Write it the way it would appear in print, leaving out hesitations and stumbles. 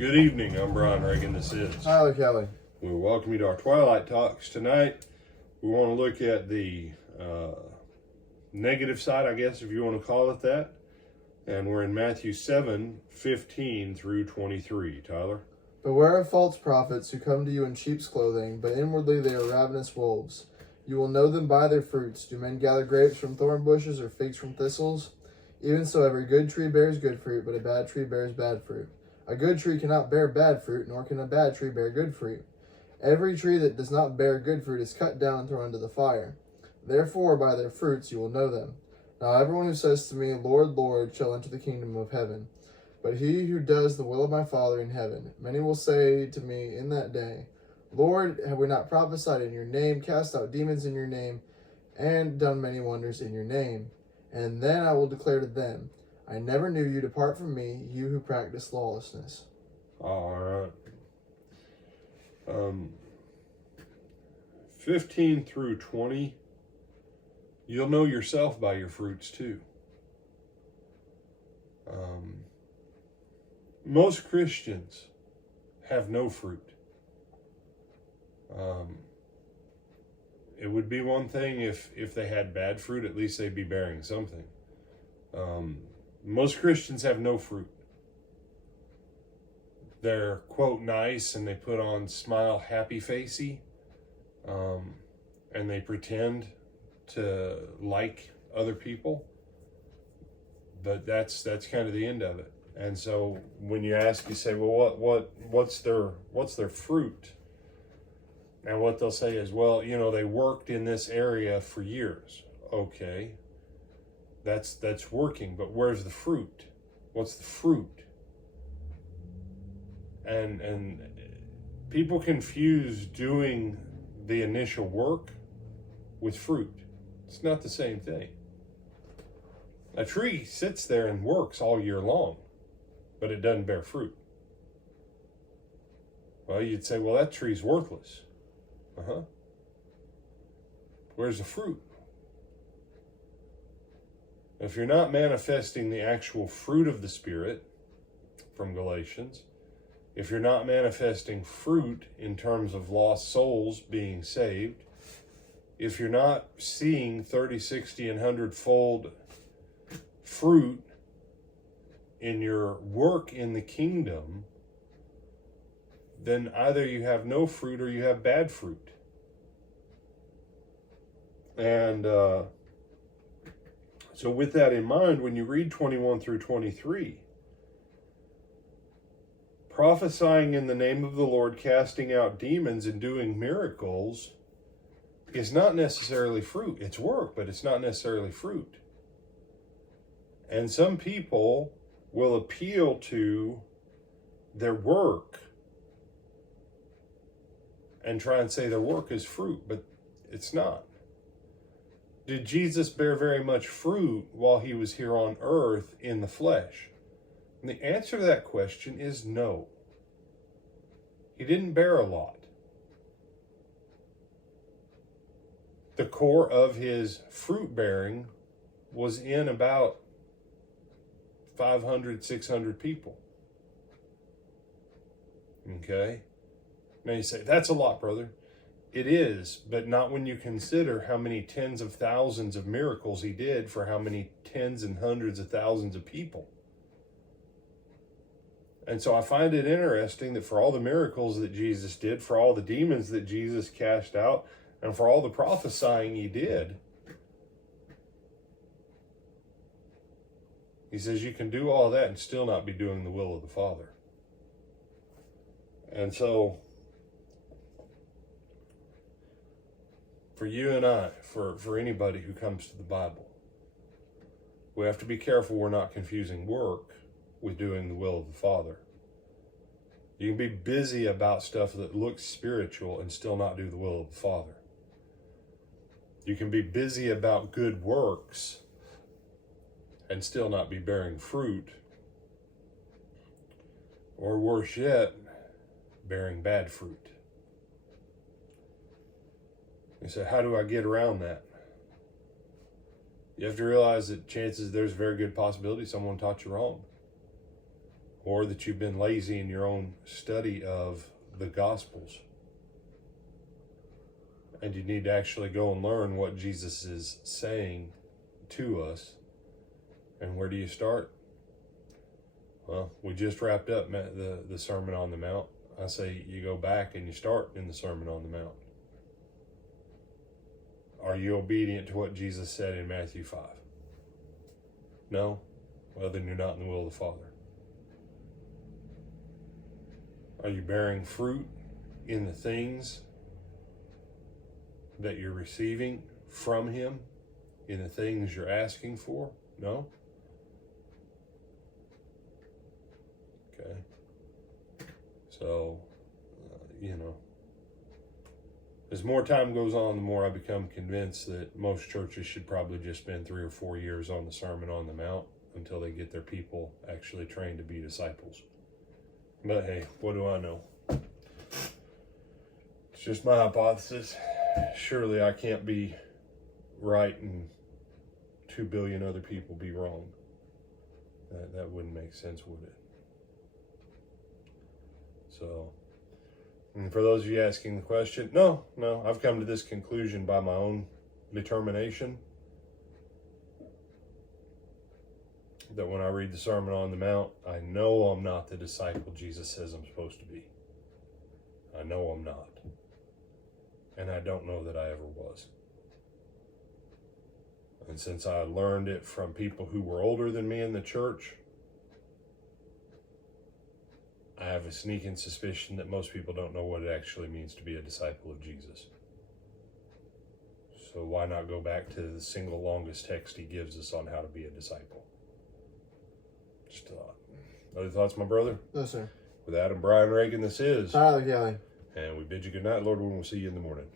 Good evening, I'm Brian Reagan, this is. Tyler Kelly. We welcome you to our Twilight Talks. Tonight, we want to look at the negative side, I guess, if you want to call it that. And we're in Matthew 7:15 through 23. Tyler? Beware of false prophets who come to you in sheep's clothing, but inwardly they are ravenous wolves. You will know them by their fruits. Do men gather grapes from thorn bushes or figs from thistles? Even so, every good tree bears good fruit, but a bad tree bears bad fruit. A good tree cannot bear bad fruit, nor can a bad tree bear good fruit. Every tree that does not bear good fruit is cut down and thrown into the fire. Therefore, by their fruits you will know them. Now everyone who says to me, Lord, Lord, shall enter the kingdom of heaven, but he who does the will of my Father in heaven. Many will say to me in that day, Lord, have we not prophesied in your name, cast out demons in your name, and done many wonders in your name? And then I will declare to them, I never knew you. Depart from me, you who practice lawlessness. All right. 15 through 20. You'll know yourself by your fruits too. Most Christians have no fruit. It would be one thing if they had bad fruit, at least they'd be bearing something. Most Christians have no fruit. They're, quote, nice, and they put on smile, happy facey, and they pretend to like other people, but that's kind of the end of it. And so when you ask, you say, well, what's their fruit? And what they'll say is, well, they worked in this area for years. Okay, that's working, but where's the fruit? What's the fruit? And people confuse doing the initial work with fruit. It's not the same thing. A tree sits there and works all year long, but it doesn't bear fruit. Well, you'd say, well, that tree's worthless. Where's the fruit? If you're not manifesting the actual fruit of the Spirit from Galatians, if you're not manifesting fruit in terms of lost souls being saved, if you're not seeing 30, 60, and 100-fold fruit in your work in the kingdom, then either you have no fruit or you have bad fruit. And so with that in mind, when you read 21 through 23, prophesying in the name of the Lord, casting out demons and doing miracles is not necessarily fruit. It's work, but it's not necessarily fruit. And some people will appeal to their work and try and say their work is fruit, but it's not. Did Jesus bear very much fruit while he was here on earth in the flesh? And the answer to that question is no. He didn't bear a lot. The core of his fruit bearing was in about 500, 600 people. Okay? Now you say, that's a lot, brother. It is, but not when you consider how many tens of thousands of miracles he did for how many tens and hundreds of thousands of people. And so I find it interesting that for all the miracles that Jesus did, for all the demons that Jesus cast out, and for all the prophesying he did, he says you can do all that and still not be doing the will of the Father. And so, for you and I, for anybody who comes to the Bible, we have to be careful we're not confusing work with doing the will of the Father. You can be busy about stuff that looks spiritual and still not do the will of the Father. You can be busy about good works and still not be bearing fruit. Or worse yet, bearing bad fruit. You say, how do I get around that? You have to realize that there's a very good possibility someone taught you wrong. or that you've been lazy in your own study of the Gospels. And you need to actually go and learn what Jesus is saying to us. And where do you start? Well, we just wrapped up the Sermon on the Mount. I say you go back and you start in the Sermon on the Mount. Are you obedient to what Jesus said in Matthew 5? No? Well, then you're not in the will of the Father. Are you bearing fruit in the things that you're receiving from Him, in the things you're asking for? No? Okay. So, as more time goes on, the more I become convinced that most churches should probably just spend 3 or 4 years on the Sermon on the Mount until they get their people actually trained to be disciples. But hey, what do I know? It's just my hypothesis. Surely I can't be right and 2 billion other people be wrong. That wouldn't make sense, would it? So, and for those of you asking the question, no, I've come to this conclusion by my own determination that when I read the Sermon on the Mount, I know I'm not the disciple Jesus says I'm supposed to be. I know I'm not. And I don't know that I ever was. And since I learned it from people who were older than me in the church, I have a sneaking suspicion that most people don't know what it actually means to be a disciple of Jesus. So why not go back to the single longest text He gives us on how to be a disciple? Just a thought. Other thoughts, my brother? No, sir. With Adam, Brian, Reagan, this is Tyler Kelly. And we bid you good night, Lord, when we'll see you in the morning.